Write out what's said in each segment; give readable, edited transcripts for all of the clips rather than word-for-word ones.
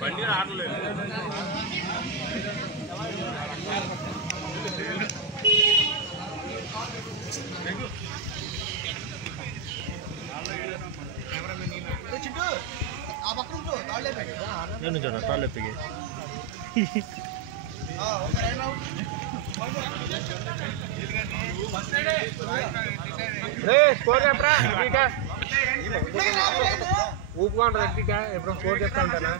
బండి ఆడలేదు నేను చూడ తాళ్ళెప్పికి స్కోర్ చెప్పరా ఊపుకుంటారు ఎట్టిగా ఎప్పుడు స్కోర్ చెప్తా ఉంటానా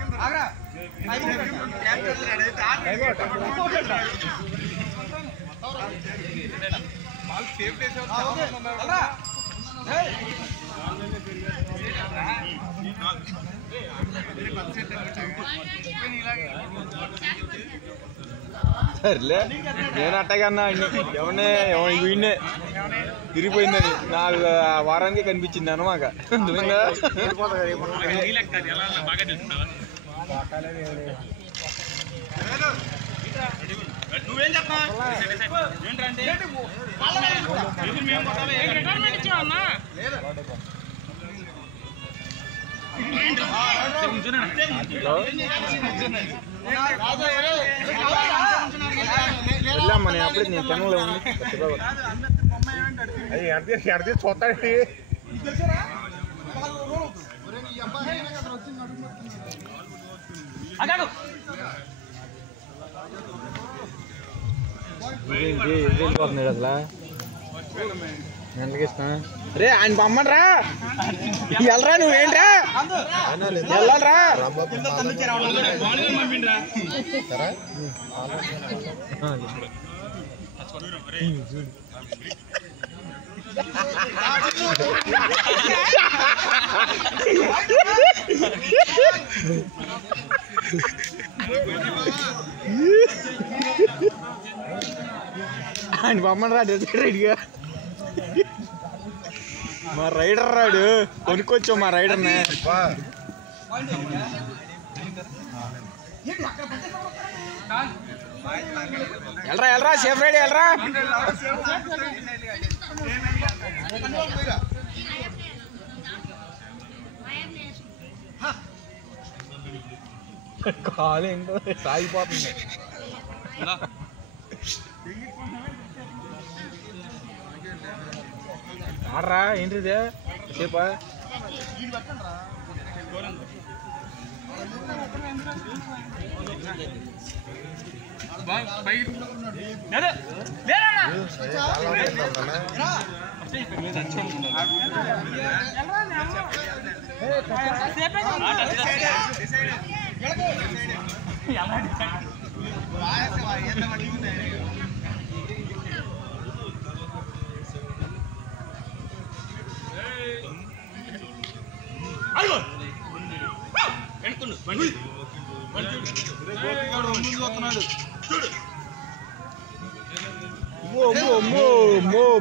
సర్లే నేను అట్టగన్నా ఎవరినే వీడినే తిరిగిపోయిందని నాకు వారానికి కనిపించింది అనమాక నువ్వేం చెప్పా వెళ్ళామ్మా నేను అప్పుడు నేను చెన్నలో ఉంది అది చూస్తాండి వెళ్ళిపోతున్నాడు అసలు ఎంతకిస్తా రే ఆయన బొమ్మరా వెళ్ళరా నువ్వేంట్రా వెళ్ళరా ఆయన బొమ్మరా రెడీగా మా రైడర్ రాడు కొనుక్కొచ్చావు మా రైడర్ని వెళ్ళరా వెళ్ళరా సేఫ్ రైడ్ వెళ్ళరా కాలు ఏంటో సాగిపోతుంది ఆడరా ఏంటిదే సేపా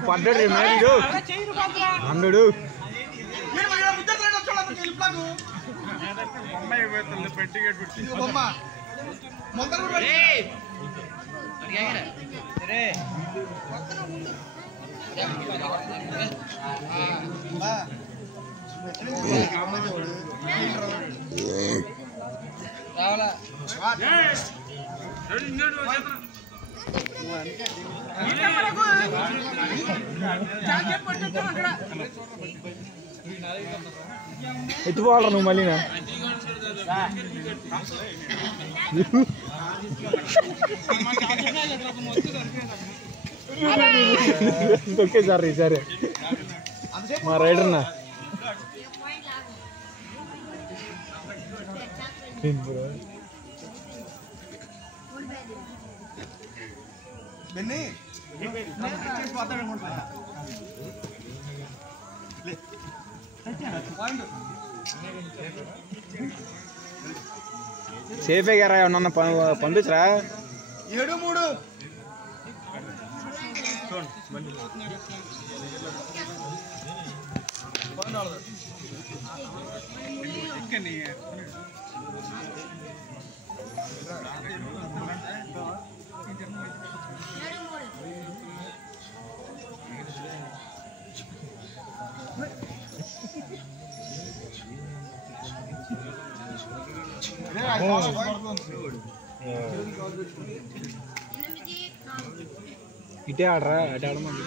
పడ్డాడు మేడు అన్నాడు ఎత్తుపోవాలరా నువ్వు మళ్ళీ ఓకే సార్ సరే మా రైడర్నా సేఫే గారా ఏమన్నా పంపించరా 7-3 7-3 ఇటే ఆడరా అటే ఆడమని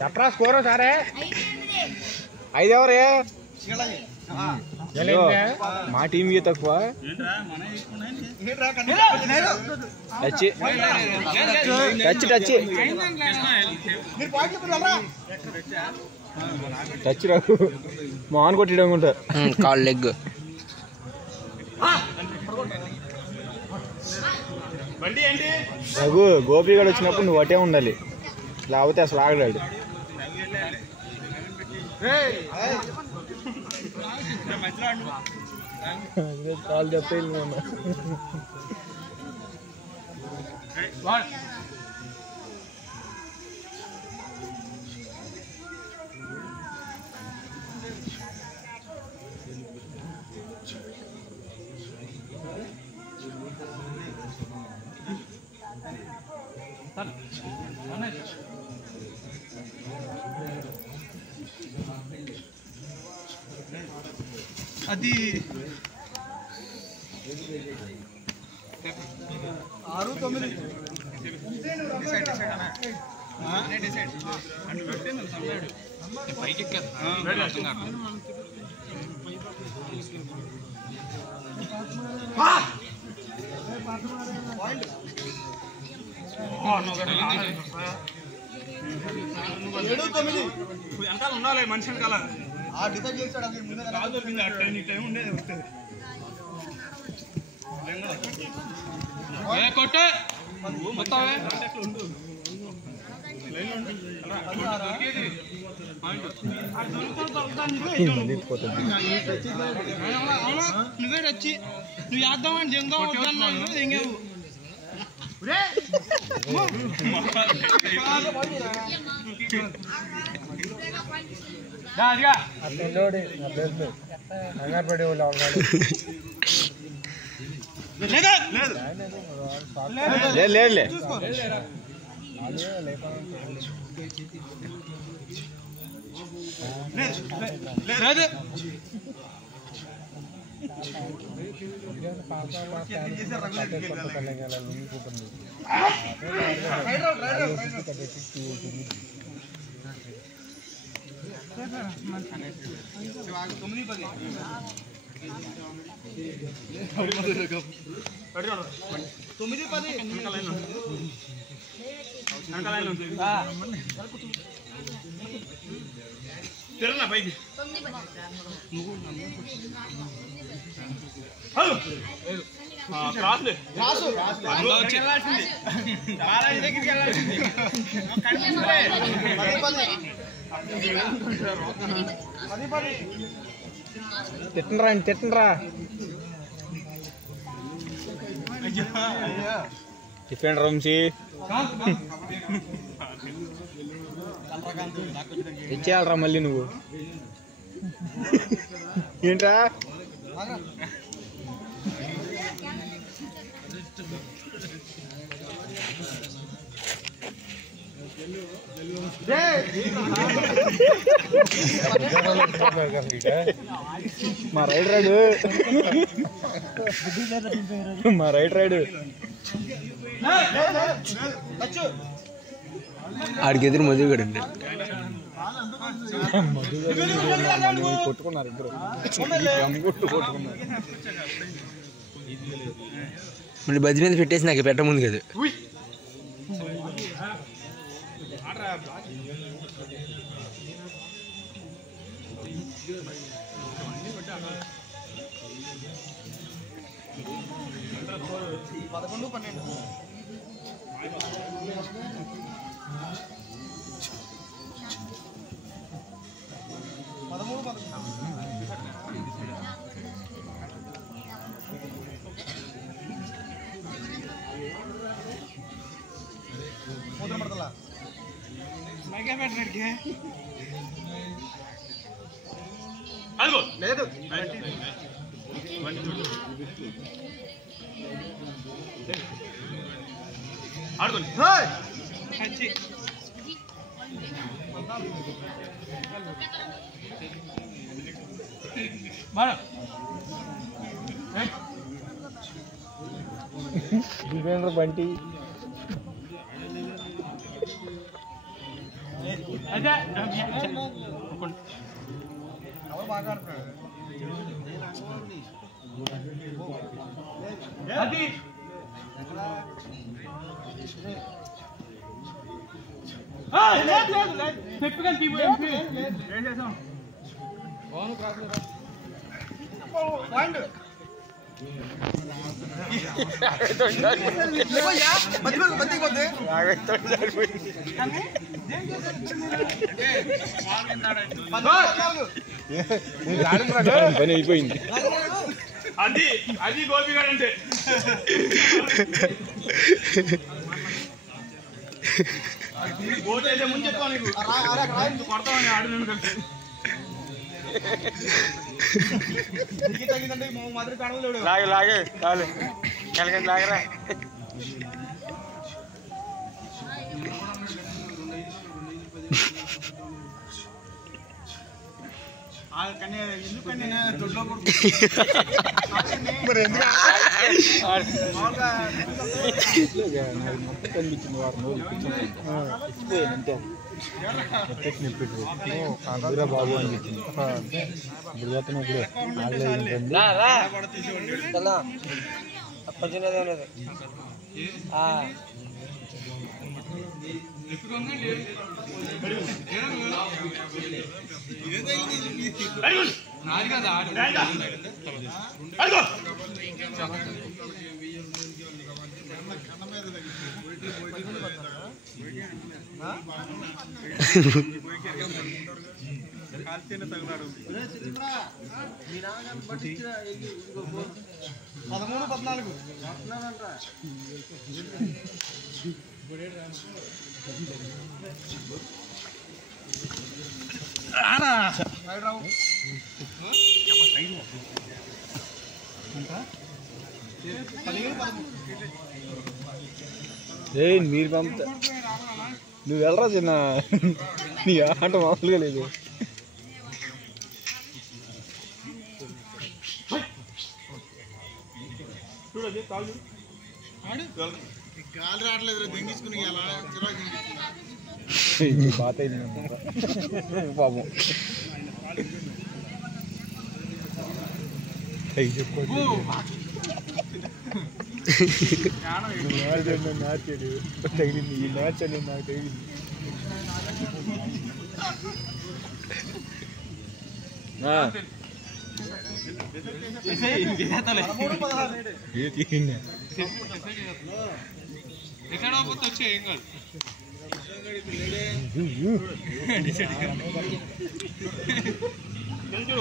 చెప్పరా స్కోరు సారే 5 ఎవరే మా టీం తక్కువ టచ్ టచ్ టచ్ రాకు మోహన్ కొట్టడం అనుకుంటా కాల్ లెగ్ రఘు గోపిగాడు వచ్చినప్పుడు నువ్వు అటే ఉండాలి లేకపోతే అసలు ఆగడాడు కాల్ చెప్తే అది 6-9 వెనకాల ఉండాలి మనిషి వెనకాల డిసైడ్ చేస్తాడు దొరికింది టైం ఉండేది వస్తుంది కొట్టే నువ్వే వచ్చి నువ్వు చేద్దామని జంగా ఎంగావు పడే వాళ్ళు లేదులే తెరనా పైకి తిట్టనరా తిట్టనరా చెప్పండి వంశీ తెచ్చేయాలరా మళ్ళీ నువ్వు ఏంట్రా మా రైడ్ రాడు మా రైడ్ రాడు ఆడికి ఎదురు మధు గడండి కొట్టుకున్నారు ఇద్దరు కొట్టుకున్నారు మళ్ళీ బజ్జి మీద పెట్టేసి నాకు పెట్ట ముందు కదా అదిగో లేదు ఆడుకోండి దివేంద్ర బంటి అది చెప్పగా పని అయిపోయింది. అది అది గోపిగాడు అంటే ఓటైతే ముందు చెప్తాను నీకు కొడతామని ఆడు నేను కలిసి తగ్గిందంటే మాదిరి కడవలేడు లాగే లాగే చాలు కలగండి లాగరా. మరి ఎందుకు కనిపించింది వారం రోజులు ఇచ్చిపోయాను అంతే బాబు అనిపించింది. ఇప్పుడు పోతున్నప్పుడు మీరు పంపుతా నువ్వు వెళ్ళరా చిన్న నీ ఆట మామూలుగా లేదు. గాలి రావట్లేదు దింగించుకుని బాత పాపం నాచాడు తగిలింది ఈ నాచని నాకు తగిలింది. వచ్చే ఏం కాదు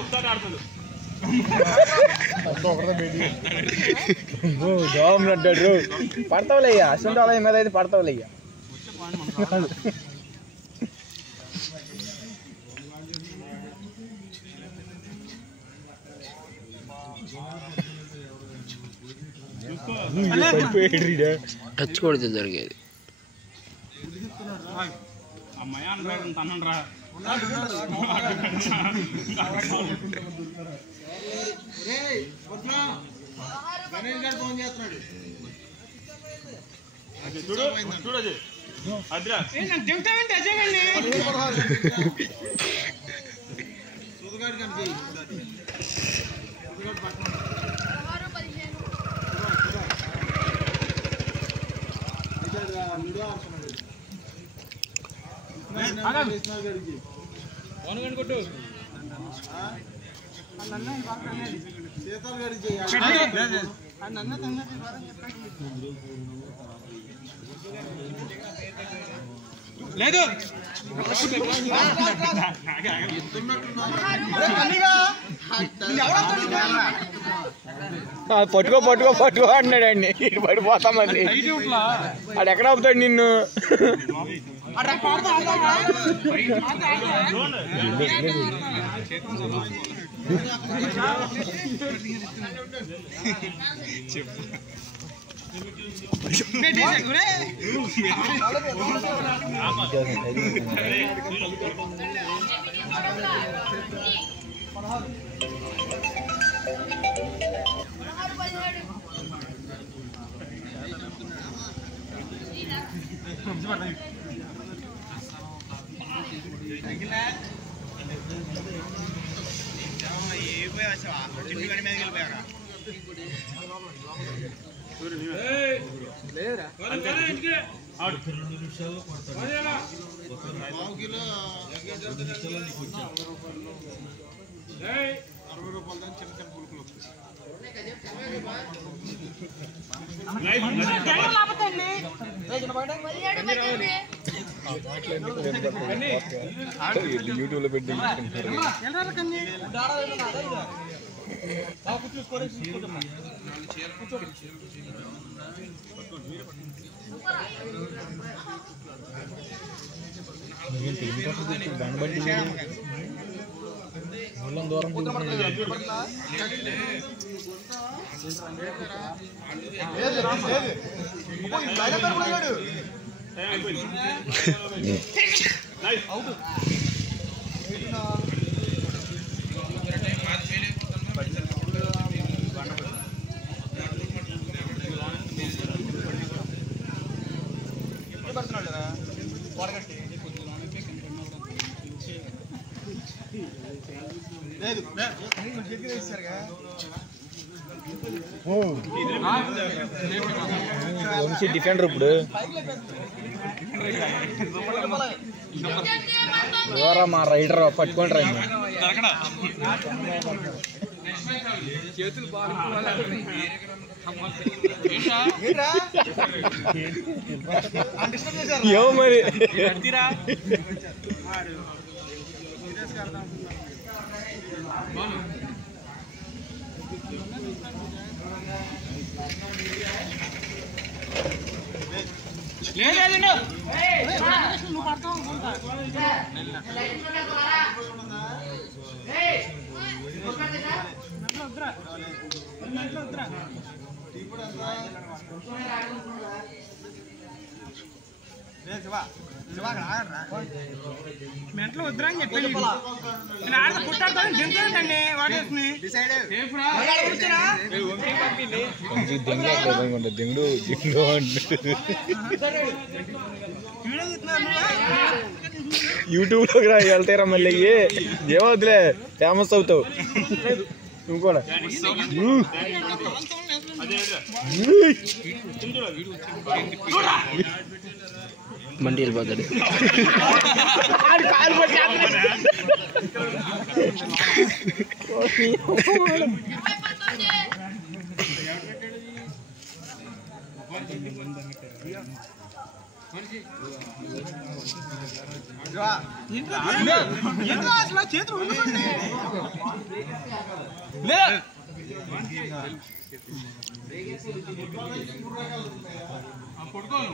ఒకసారి ఆడుతుంది దోమలు అంటాడు పడతావులయ్యా అసలు అలా మీద అయితే పడతావులయ్యా. టచ్ కొడితే జరిగేది. అమ్మాయి అనరాడు తనంరా చూడు చూడదు అద్రా చెప్తామంటే అజయ్ కొట్టు లేదు పట్టుకో పట్టుకో పట్టుకో అన్నాడండి ఇటు పడిపోతామండి. ఆడు ఎక్కడ అవుతాడు నిన్ను. యూట్యూబ్ లో పెట్టి దూరం వంశీ డిఫెండర్ ఇప్పుడు ఎవరా మా రైడర్ పట్టుకోండి రండి ఏమో మరి మెంట్లో వద్దురా అని చెప్పి నేను ఆడ పుట్టాడుతాను దింతానండి వాడేసుకుని దిండు యూట్యూబ్ లోకి రా వెళ్తారా మళ్ళీ ఏమవుతులే ఫేమస్ అవుతావు నువ్వు కూడా మండి వెళ్ళిపోతాడు అసలు చేతులు పడుకోను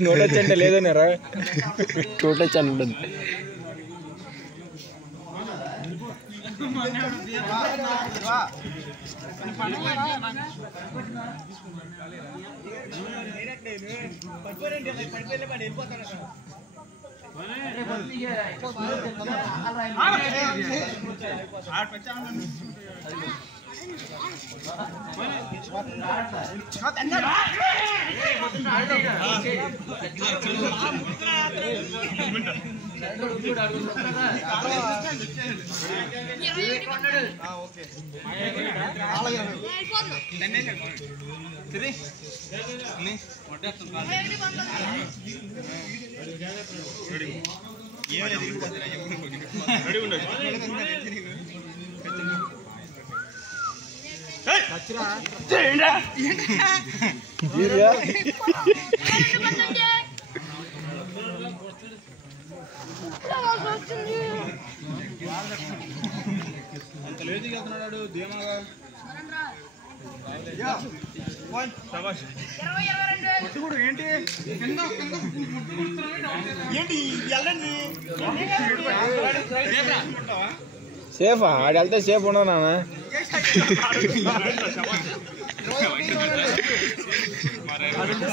నోటచ్ అంటే లేదన్నారా నోటచ్ అని ఉండదు అంత లేదుగా ధీమాగా ఏంటి ఏంటి వెళ్ళండి సేఫా ఆడ వెళ్తే సేఫ్ ఉండవు నాన్న.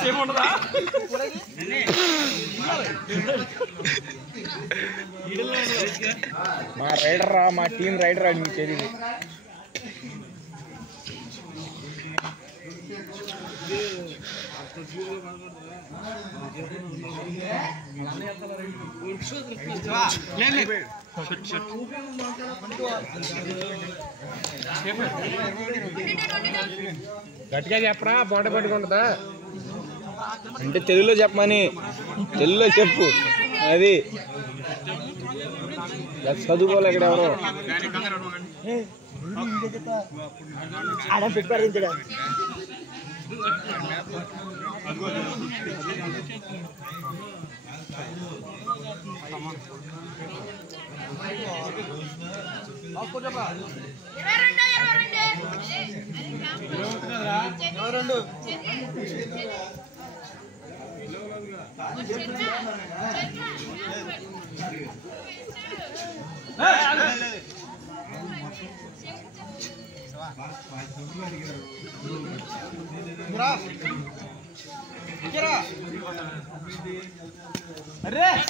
సేఫ్ ఉండదా? మా రైడర్ రా, మా టీం రైడర్ అది మీకు తెలియదు. గట్టిగా చెప్పరా, బోట పట్టుకుంటుందా అంటే తెలుగులో చెప్పమని. తెలుగులో చెప్పు. అది చదువుకోలే ఇక్కడ ఎవరు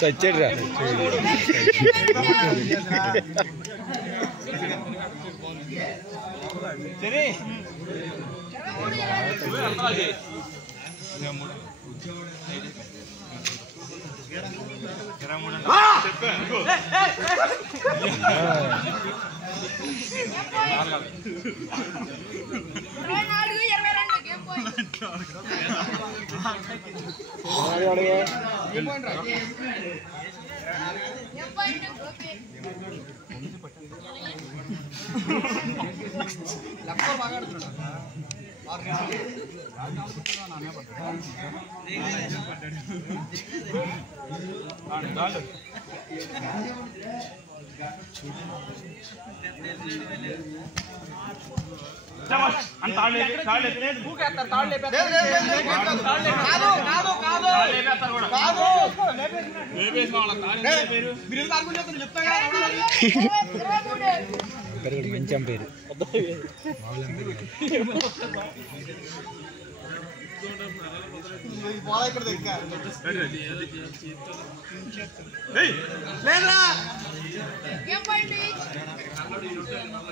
సచ్చాడు రా. మంచం పేరు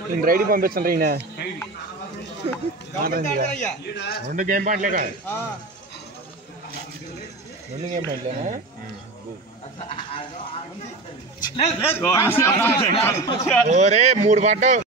నేను రైడ్ పంపిస్తాను. ఈయన 2 గేమ్ పాయింట్లే కాదు, 2 గేమ్ పాయింట్లేనా? ఓరే 3 పాట